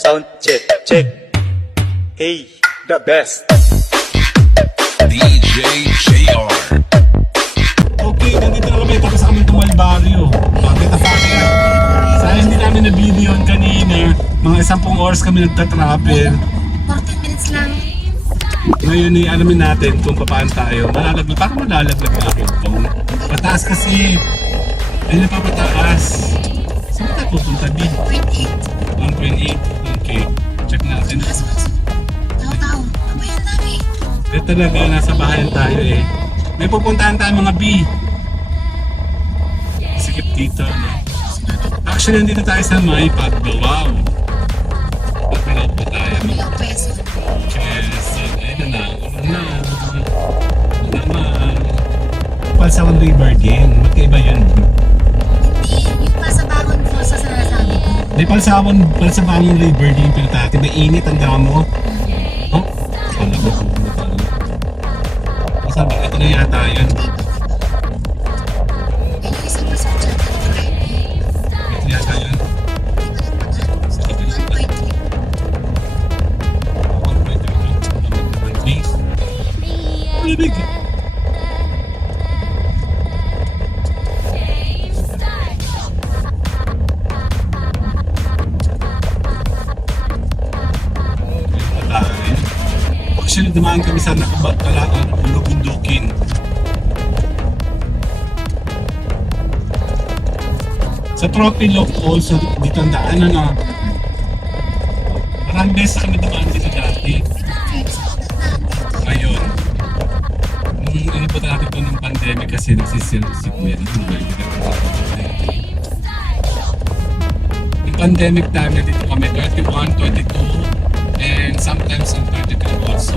Sound check, check. Hey, the best. DJ JR. Okay, nandito na kami tapos kami tumalbaryo. Bakit na sa akin? Sayang hindi namin na-video kanina. Mga 10 oras kami nagtatravel. 14 minutes lang. Ngayon alamin natin kung paano tayo. Malalaglag, parang malalaglag na ako itong. Pataas kasi. Ayun na papataas. Saan tayo pupunta din? 0.8. 1.8. Okay, check natin. Tao-tao. Abayan dami. Ito talaga, nasa bahayan tayo eh. May pupuntahan tayo mga B. Sikip dito, no? Actually, nandito tayo sa may Pagbawaw. Pagbawaw po tayo. Milaw peso. Yes, ayun na. Ano naman. Palsawan River din. Magkaiba yun. Hindi. Yung pasabangon falls sa sinasabi ko. May Palsawan River din. Pero dati may init ang damo. Oh? Kala ko. Sabi, ito na yata yun. Yung isang pasok dyan. Ito yata yun. Sige, ito yun. 1.3. Bibig. Actually, dumaan kami sa nakabatalaan, bulog-bundukin. Sa Trophy Lock also, dito ang daanan na. Maraming beses kami dumaan dito dati. Ngayon, nung inipot natin ito ng pandemic kasi nagsisip mo yan. Yung pandemic time na dito kami, 21, 22, and sometimes ang 33 also.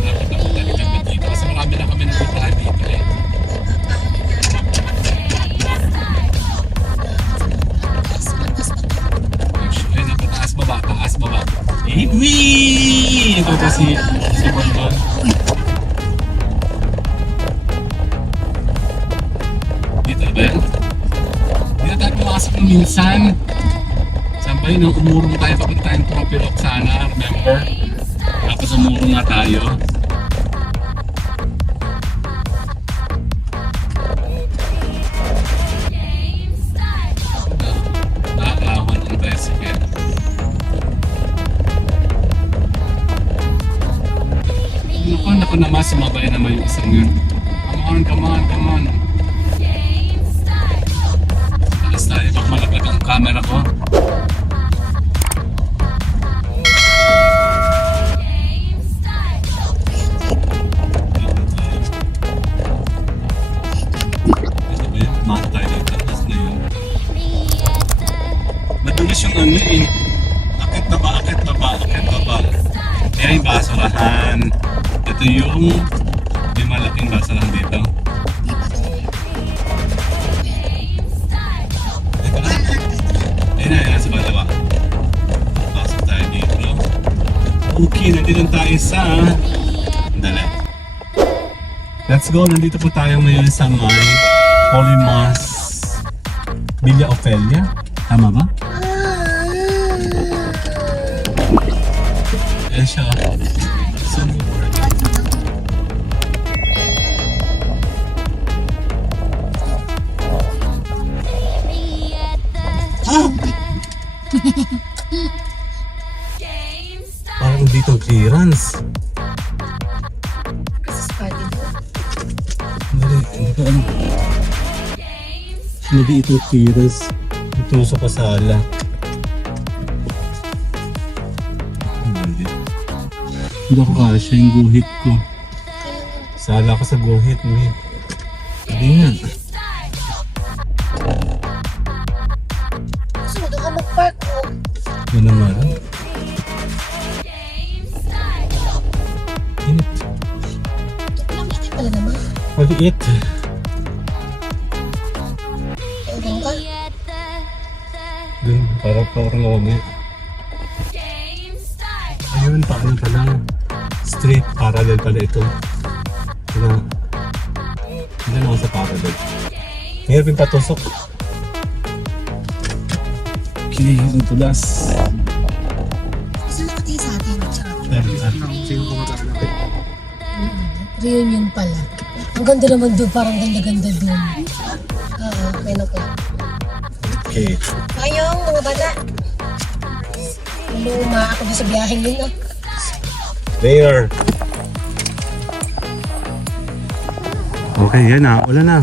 Nakita dito kami dito kasi marami na kami napuntahan dito eh. Actually, napataas baba, taas baba. Wee! Ito kasi si Bondon. Dito ba yan? Dito tayo pumasok ng minsan. Sampay nang umurong tayo papunta tayong Trophy Rock sana, remember? Tapos umurong nga tayo. Nakakawan ang tricycle. Naku naman, sumabay naman yung isang yun. Come on. Alas tayo, bak malaglag ang camera ko. Madulas yung ano eh. Akit baba. Kaya yung basurahan. Ito yung may malaking basurahan dito. Ito na. Ayun na, sa balawa. Pasok tayo dito. Okay, nandito tayo sa... Dala. Let's go, nandito po tayo ngayon sa may Holy Mass Villa Ofelia. Tama ba? Ayan siya. Parang dito clearance. Kasi party doon. Hindi ko alam. Hindi ito clearance. Ito sa kasala. Hindi ako kasya yung guhit ko. Sala ko sa guhit. Hindi nga. Gusto mo doon ka mag-park o? Yan naman. Init. Ito lang natin pala naman. Maliit. Ewan ka. Dun, parang lumi. Ayun, paano pa lang. Straight, parallel pala ito. Ito na. Hindi naman sa parallel. Mayroon yung patusok. Okay, yung tulas. Sino kumagana? Reunion pala. Ang ganda naman doon, parang ganda-ganda doon. May ko. Okay. Ayong mga bata. Luma ako doon sa biyaheng yun, ah. There. Okay, yan na. Wala na.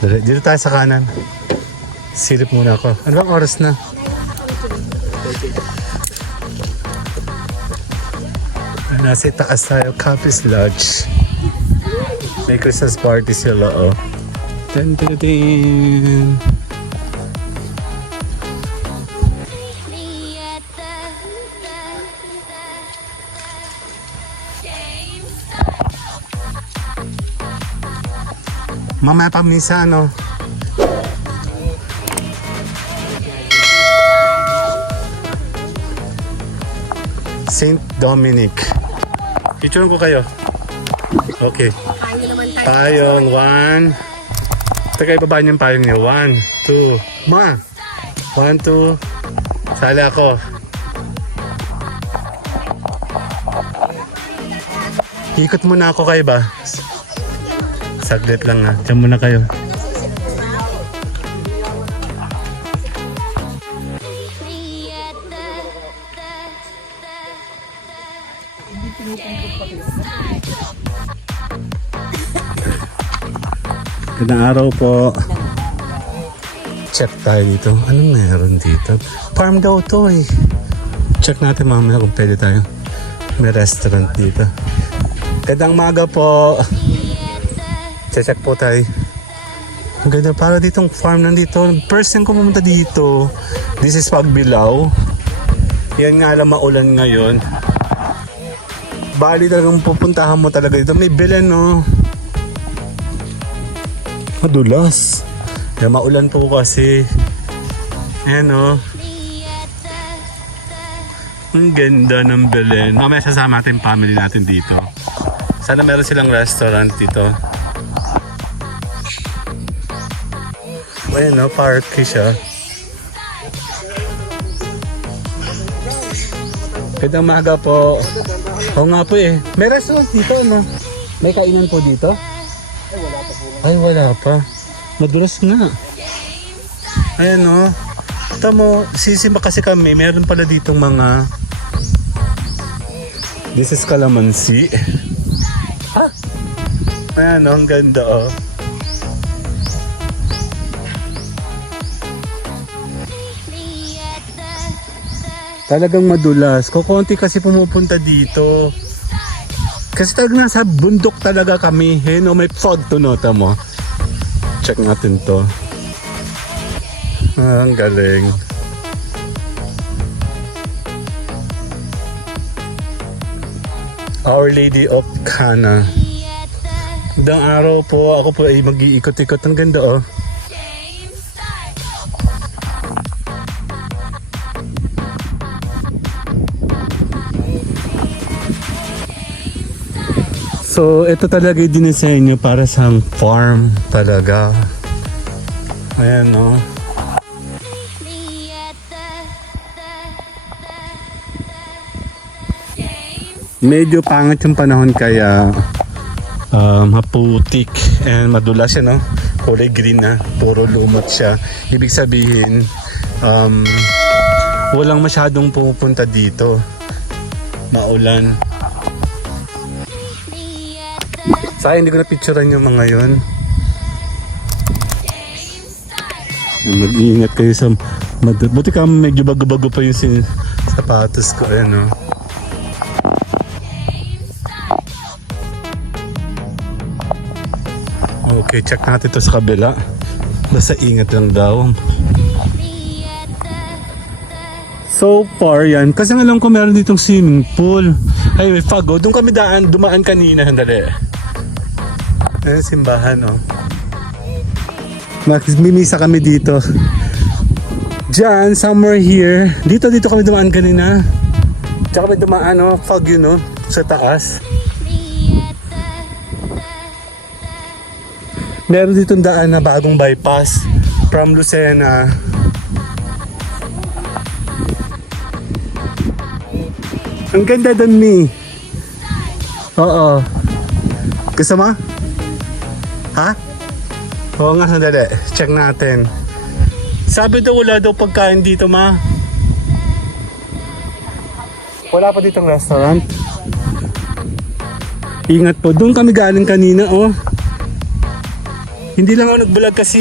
Dito tayo sa kanan. Silip muna ako. Ano bang oras na? Nasa taas tayo. Capiz Lodge. May Christmas party sila, oh. Dun, dun, dun. Mamaya pa misa, no? Saint Dominic. Picture ko kayo. Okay. Payo naman tayo. Payong, 1. Teka, ibaba niyo yung payong niyo. 1, 2. Ma! 1, 2. Sali ako. Ikot muna ako kayo ba? Saglit lang ha. Diyan muna kayo. Magandang araw po. Check tayo dito. Anong meron dito? Farm daw to eh. Check natin mamaya kung pwede tayo. May restaurant dito. Magandang maga po. Check po tayo. Ang ganda, para ditong farm nandito. First time ko pumunta dito. This is Pagbilao. Yan nga lang, maulan ngayon. Bali talagang pupuntahan mo talaga dito. May bilen, no? Madulas. Kaya maulan po kasi. Ayan, no? Ang ganda ng Belen. Mamaya sasama natin yung family natin dito. Sana meron silang restaurant dito. Ayan, no? Park siya. Gandang maga po. Oo nga po eh. May restaurant dito, no? May kainan po dito? Ay, wala pa. Madulas nga. Ayan, no? Tamo, sisimba kasi kami. Meron pala ditong mga... This is calamansi. Ha? Ayan, no? Ang ganda, oh. Talagang madulas. Kukunti kasi pumupunta dito. Kasi talagang nasa bundok talaga kami. Hey, no, may fog to, no, tamo. Check natin to. Ang galing. Our Lady of Cana. Magandang araw po. Ako po ay mag-iikot-ikot. Ang ganda, oh. So, ito talaga yung dinisenyo para sa farm talaga. Ayan, no? Medyo pangit yung panahon kaya maputik and madulas siya, no? Kulay green na, puro lumot siya. Ibig sabihin, walang masyadong pumupunta dito. Maulan. Sa hindi ko na-picturean yung mga yun. Mag-iingat kayo sa... Buti ka medyo bago-bago pa yung sapatos ko. Ayan, no? Okay, check natin ito sa kabila. Basta ingat lang daw. So far yan. Kasi alam ko meron ditong swimming pool. Ay, may fago. Doon kami dumaan kanina. Handali. Ayan, simbahan, no? Mimisa kami dito. Diyan, somewhere here. Dito kami dumaan kanina. Tsaka kami dumaan, no? Fog yun, no? Sa taas. Meron ditong daan na bagong bypass from Lucena. Ang ganda doon, Mi. Oo. Gusto mo? Ha? Oo nga, sandali. Check natin. Sabi daw wala daw pagkain dito, Ma. Wala pa ditong restaurant. Ingat po. Doon kami galing kanina, oh. Hindi lang ako nag-vlog kasi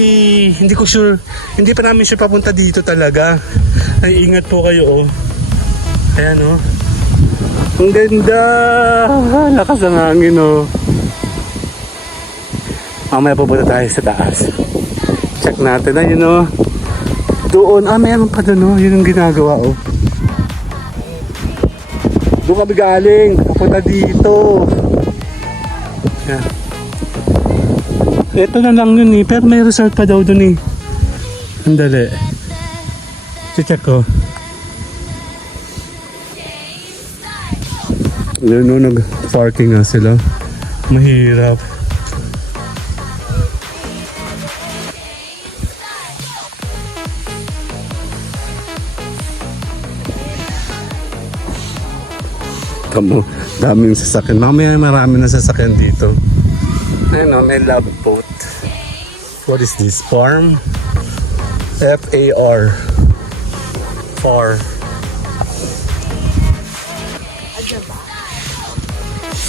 hindi ko sure. Hindi pa namin sure papunta dito talaga. Ay, ingat po kayo, oh. Ayan, oh. Ang ganda! Lakas ng hangin, oh. Mamaya pupunta tayo sa taas. Check natin, ayun, oh. Doon, meron pa doon, oh. Yun ang ginagawa, oh. Doon kami galing. Pupunta dito. Yan. Ito na lang yun, eh. Pero may resort pa daw doon, eh. Andali. Check ko. Yun, no, nag-parking nga sila. Mahirap. Tamo, daming sasakyan. Mamaya marami na sasakyan dito. Ayun, no, may love boat. What is this? Farm? F-A-R. Far.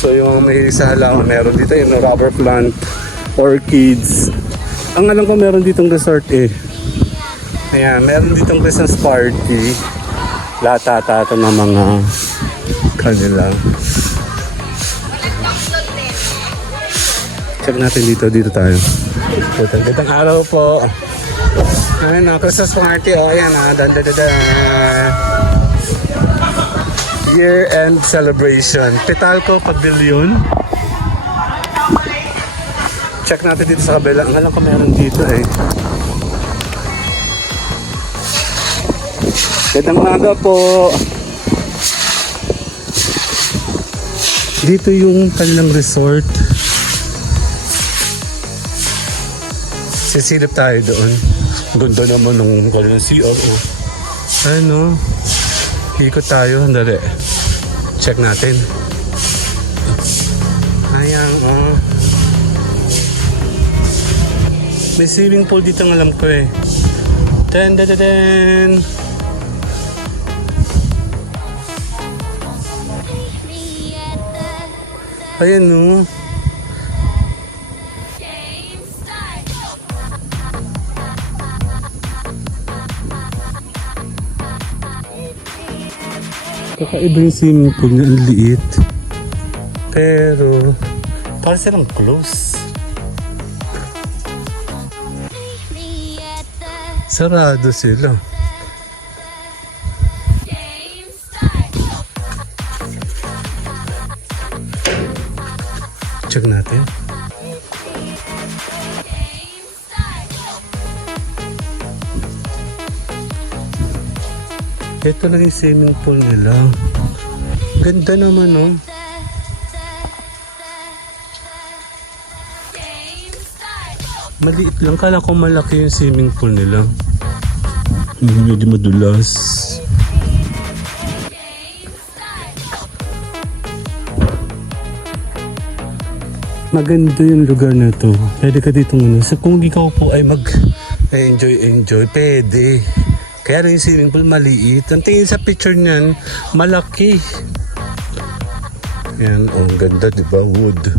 So yung may sa halaman meron dito yung rubber plant, orchids. Ang alam ko meron ditong resort eh. Ayan, meron ditong Christmas party. Lahat-tata ng mga kanila. Check natin dito tayo. Gandang araw po. Ayan na, Christmas party. O, ayan na. Year-end celebration. Petalco Pavilion. Check natin dito sa kabila. Ang alam ko meron dito eh. Gandang umaga po. Dito yung kanilang resort. Sisilip tayo doon. Ganda naman ng kanilang CRO. Ano? Ikot tayo. Dali. Check natin. Ayan, oh. May swimming pool dito ang alam ko eh. Ten. Ayan, no. Kakaiba yung swimming pool niya, ang liit. Pero, parang silang close. Sarado sila. Check natin. Ito lang yung swimming pool nila. Ganda naman, oh. Maliit lang. Kala ko malaki yung swimming pool nila. Medyo madulas. Maganda yung lugar na to. Pwede ka dito muna. So, kung ikaw po ay mag-enjoy, pwede. Kaya rin yung swimming pool maliit. Ang tingin sa picture niyan, malaki. Yan, oh, ganda, diba? Wood.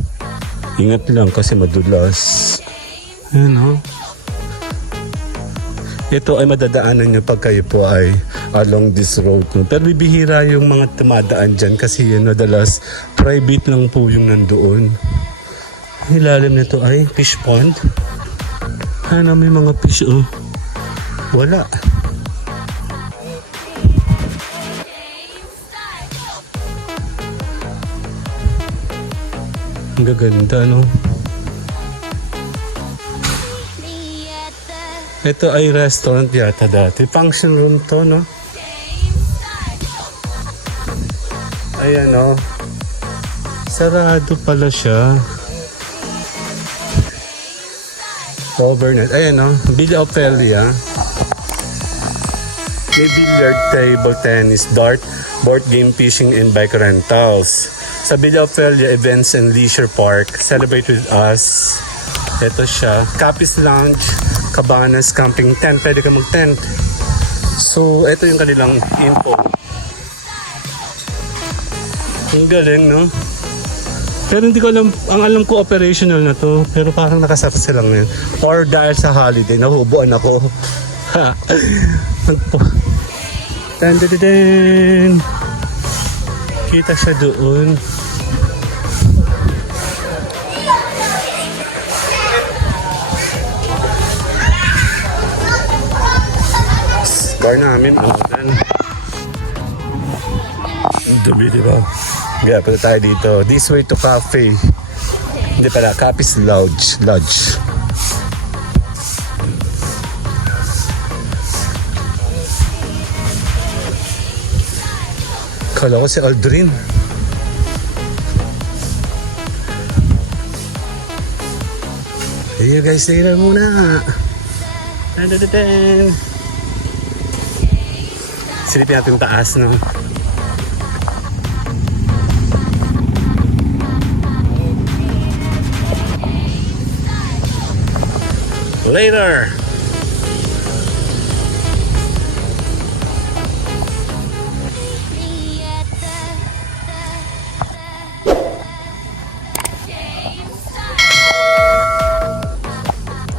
Ingat lang kasi madulas. Yan, oh. Ito ay madadaanan nyo pag kayo po ay along this road. No? Pero bibihira yung mga tumadaan dyan kasi yun, madalas private lang po yung nandoon. Ilalim nito ay fish pond. Ano, may mga fish, oh. Wala. Ang gaganda, no? Ito ay restaurant yata dati. Function room to, no? Ayan, no? Sarado pala siya. Overnight. Ayan, no? Villa Ofelia. May billiard, table tennis, dart, board game, fishing, and bike rentals. Sa Villa Ofelia Events and Leisure Park, celebrate with us. Ito siya. Capiz Lounge, Cabanas, Camping Tent. Pwede ka mag-tent. So, ito yung kanilang info. Ang galing, no? Pero hindi ko alam, ang alam ko operational na to. Pero parang nakasaksa lang yun. Or dahil sa holiday, nahubuan ako. Tan, tan, tan, tan. Kita siya doon. Bar namin, dan ang dumi, diba? Kaya pala tayo dito. This way to cafe. Hindi pala, Capiz Lodge. Kala ko si Aldrin. Hey you guys, stay there muna. Silipin natin yung taas, no? Later!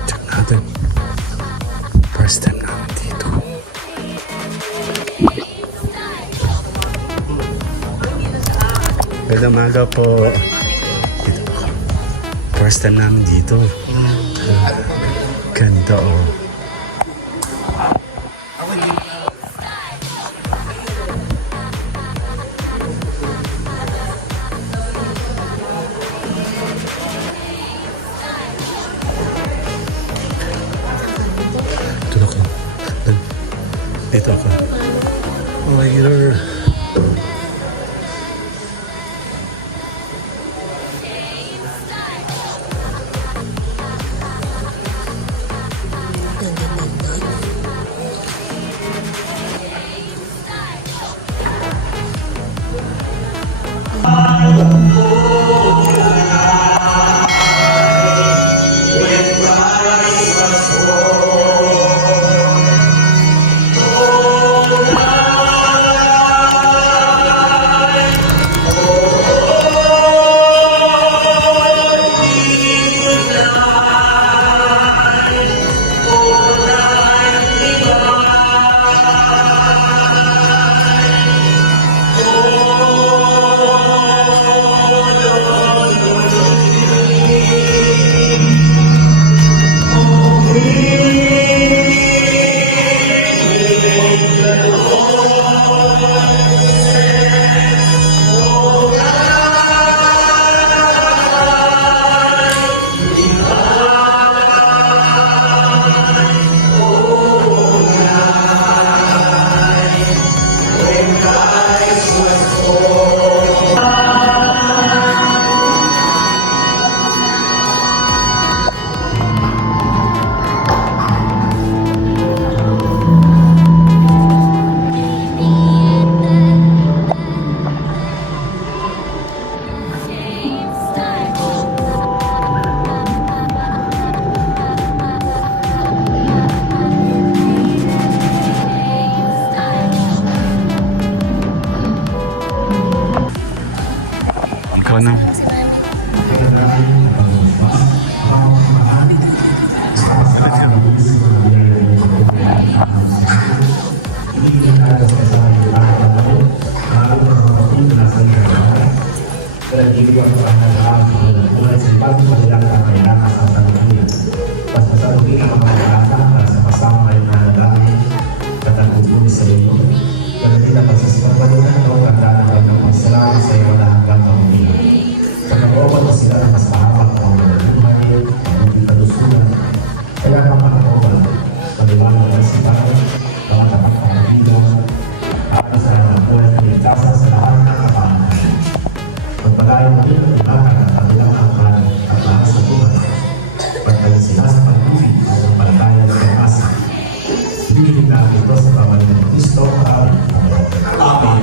Check natin. First time namin dito. Magandang umaga po. Dito ako. First time namin dito. Ganda, oh. Dito ako. Dito ako. Later.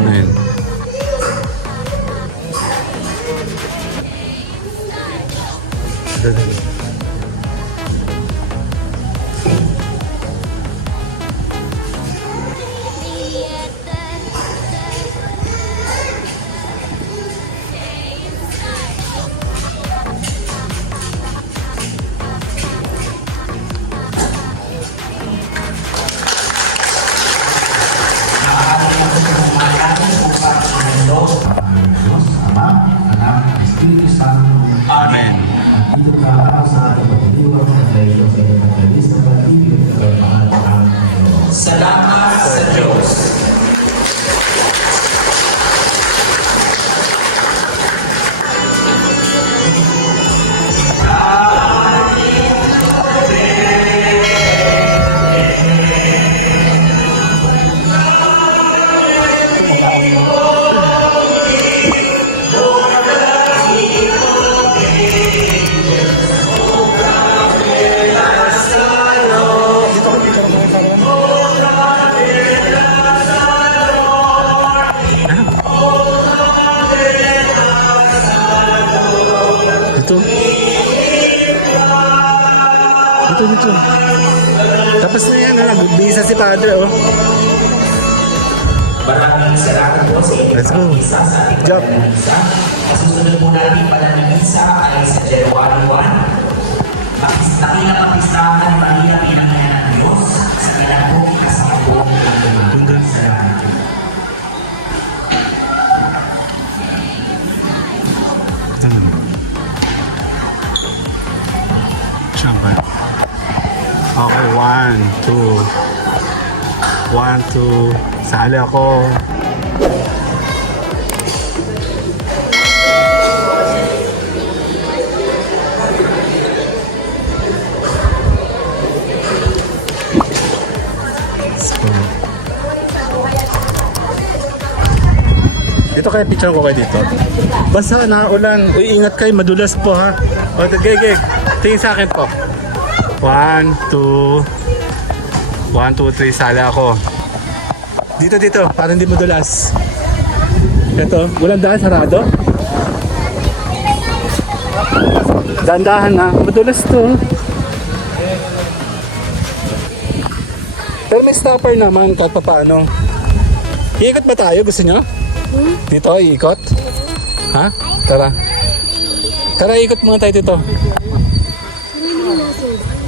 Ayan. Amen. Salamat sa Diyos. Dito. Dito. Tapos na yan, nagbisa si Padre, oh. Maraming salamat po sa inyong Let's go. pag-isa sa ating Job. pananalisa. Masusunod po natin pananalisa ay sa January 1. Nakinapapistahan ng Maria Pinangalan ng Diyos sa pinagbuking kasama ng mga salamat. Siyempre. Okay, 1, 2. 1, 2. Sali ako. Dito kaya picture ko kayo dito. Basta naulan. Uy, ingat kayo. Madulas po ha. O, gig. Tingin sa akin po. 1, 2. 1, 2, 3. Sala ako. Dito. Para hindi madulas. Ito. Walang daan. Sarado. Dandahan na. Madulas to. Pero may stopper naman kahit pa paano. Iikot ba tayo? Gusto nyo? Dito, iikot? Ha? Tara. Tara, ikot muna tayo dito.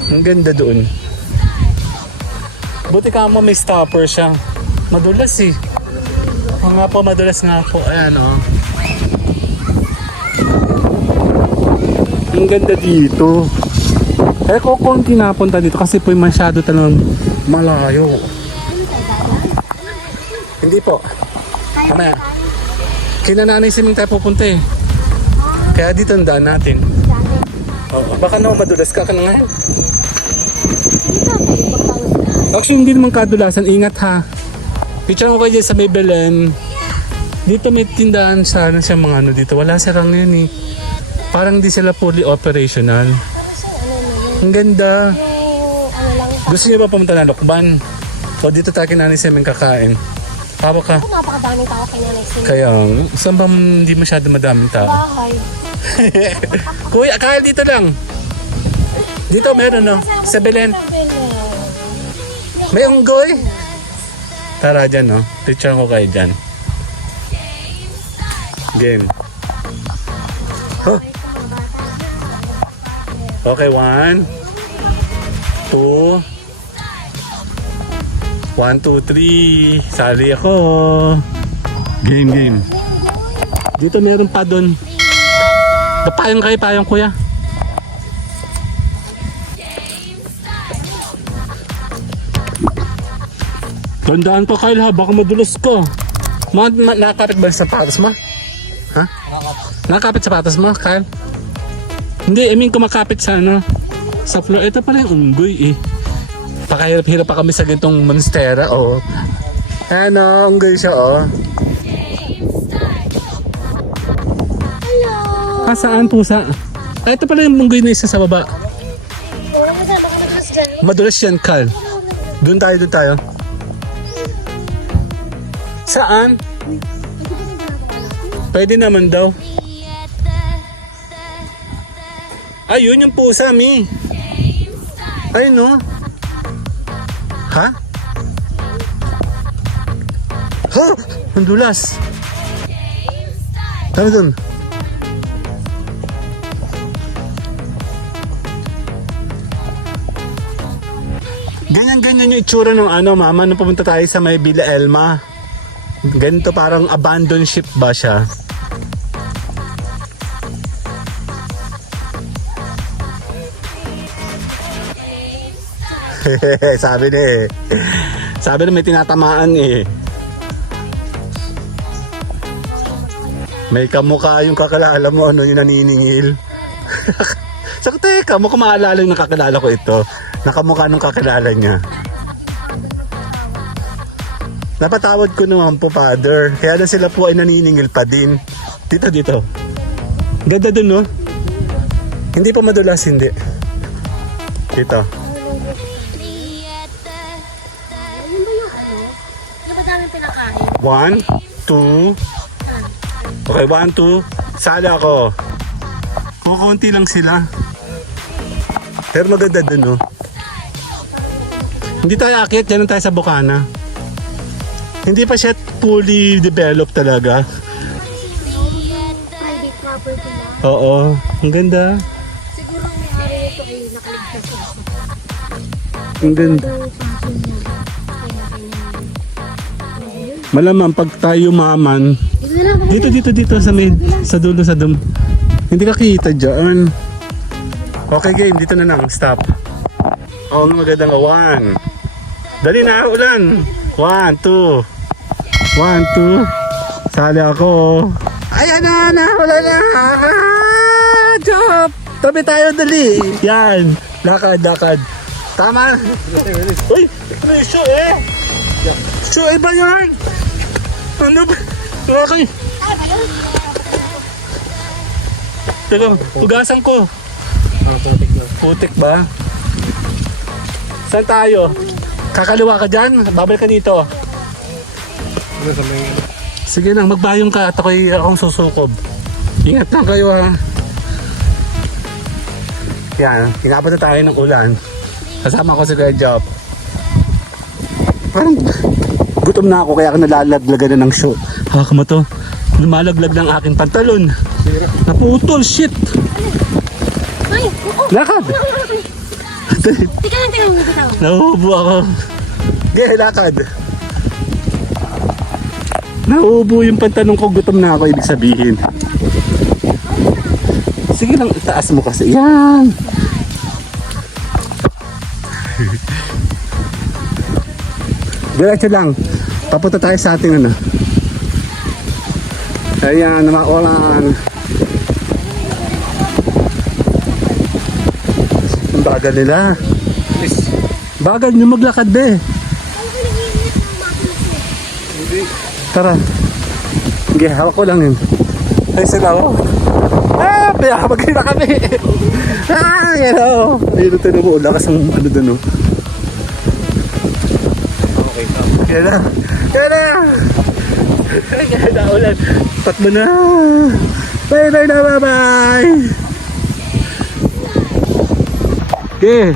Ang ganda doon. Buti ka mo may stopper siya. Madulas eh. O nga po, madulas nga po. Ayan o. Ang ganda dito. Eh kung konti napunta dito kasi po masyado talagang malayo. Hindi po. Mamaya. Kinananay Siming tayo pupunta eh. Kaya dito ang daan natin. Baka na madulas ka na nga. Actually hindi naman kadulasan. Ingat ha. Picture mo kayo dyan sa may Belen. Dito may tindahan sana siya mga ano dito. Wala sarang yun eh. Parang di sila fully operational. Ang ganda. Gusto niyo ba pumunta na Lokban? O dito tayo kinanay Siming kakain. Hawak ka. Napakadaming tao kay Nanay Siming. Kaya, saan ba hindi masyado madaming tao? Bahay. Kuya, kaya dito lang. Dito meron no? Sa Belen. May unggoy. Tara dyan no? Picture ko kayo dyan. Game. Huh? Okay, 1 2 1, 2, 3. Sali ako. Game. Dito meron pa doon. Payong kayo, payong kuya. Tandaan ko Kyle ha, baka madulas ko. Nakakapit ba sa sapatos mo? Ha? Nakakapit sa sapatos mo, Kyle? Hindi, I mean kumakapit sa ano. Sa floor. Ito pala yung unggoy eh. Pakahirap-hirap pa kami sa gitong monstera, oh. Ano, unggoy siya, oh. Hello! Saan pusa? Ay, ito pala yung unggoy na isa sa baba. Wala mo saan, baka nagkas dyan. Madulas yan, Carl. Doon tayo. Saan? Pwede naman daw. Ayun yung pusa, Mi. Ayun, no? Ha? Ha? Ang dulas. Ano dun? Ganyan-ganyan yung itsura ng ano, mama, nung pumunta tayo sa may Villa Elma. Ganito, parang abandoned ship ba siya? Sabi na eh. Sabi na may tinatamaan eh. May kamukha yung kakalala mo, ano, yung naniningil. Saka teka, mo kung maalala yung nakakilala ko ito. Nakamukha nung kakilala niya. Napatawad ko naman po, Father. Kaya na sila po ay naniningil pa din. Dito. Ganda dun, no? Hindi pa madulas, hindi. Dito. Yun ba yung ano? Yung ba daming pinakain? 1, 2. Okay, 1, 2. Sali ako. Kukunti lang sila. Pero maganda dun, no? Hindi tayo akit, dyan lang tayo sa Bukana. Hindi pa siya fully developed talaga. Private property na. Oo, ang ganda. Siguro may hari ito ay nakaligtas siya. Ang ganda. Malamang pag tayo maman, Dito na lang ako. dito sa dulo sa dum. Hindi ka kita dyan. Okay, game, dito na lang, stop. Oo, magandang 1. Dali na, ulan. 1, 2. 1, 2. Sali ako. Ayan na, wala na. Job. Tabi tayo, dali. Yan, lakad. Tama. Uy, presyo eh. Presyo eh ba yan? Ano ba? Okay. Teka, hugasan ko. Putik ba? Saan tayo? Kakaliwa ka dyan? Babalik ka dito. Sige lang, magbayong ka at akong susukob. Ingat lang kayo ha. Yan, inabot na tayo ng ulan. Kasama ko si Kuya Job. Parang gutom na ako kaya ako nalalaglagan na ng show. Hawak mo to. Lumalaglag ng aking pantalon. Naputol, shit! Ay, oo. Lakad! Tika lang, bitaw. Nahubo ako. Sige, lakad. Nahubo yung pantalon ko, gutom na ako, ibig sabihin. Sige lang, itaas mo kasi. Yan! Diretso lang. Papunta tayo sa ating ano. Ayan, namaulan. Ang bagal nila. Bagal nyo maglakad, be. Tara. Sige, hawak ko lang yun. Ay, sila ako. Ah, pinakabagay na kami. Ah, yan o. Ayun, ito na mo. Lakas ang ano dun, o. Okay, yan na. Yan na. Yan na, ulan. Pat mo na. Bye-bye na, bye-bye. Okay.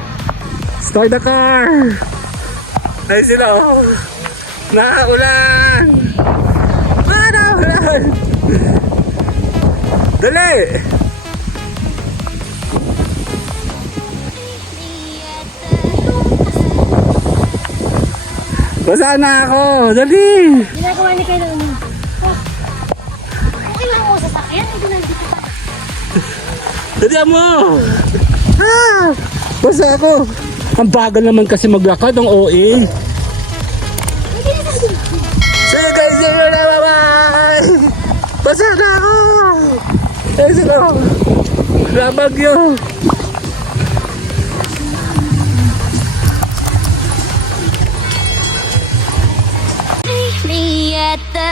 Start the car. Ay, sila, o. Naulan. Naulan. Dali. Basa na ako. Dali. Ginagawa ni kayo ng okay lang mo sa sakyan. Hindi na dito pa. Dali mo. Ah, basa ako. Ang bagal naman kasi maglakad ang OA. See you guys later na, bye-bye. Basa na ako. Eh, sila. Labag yun. Me at the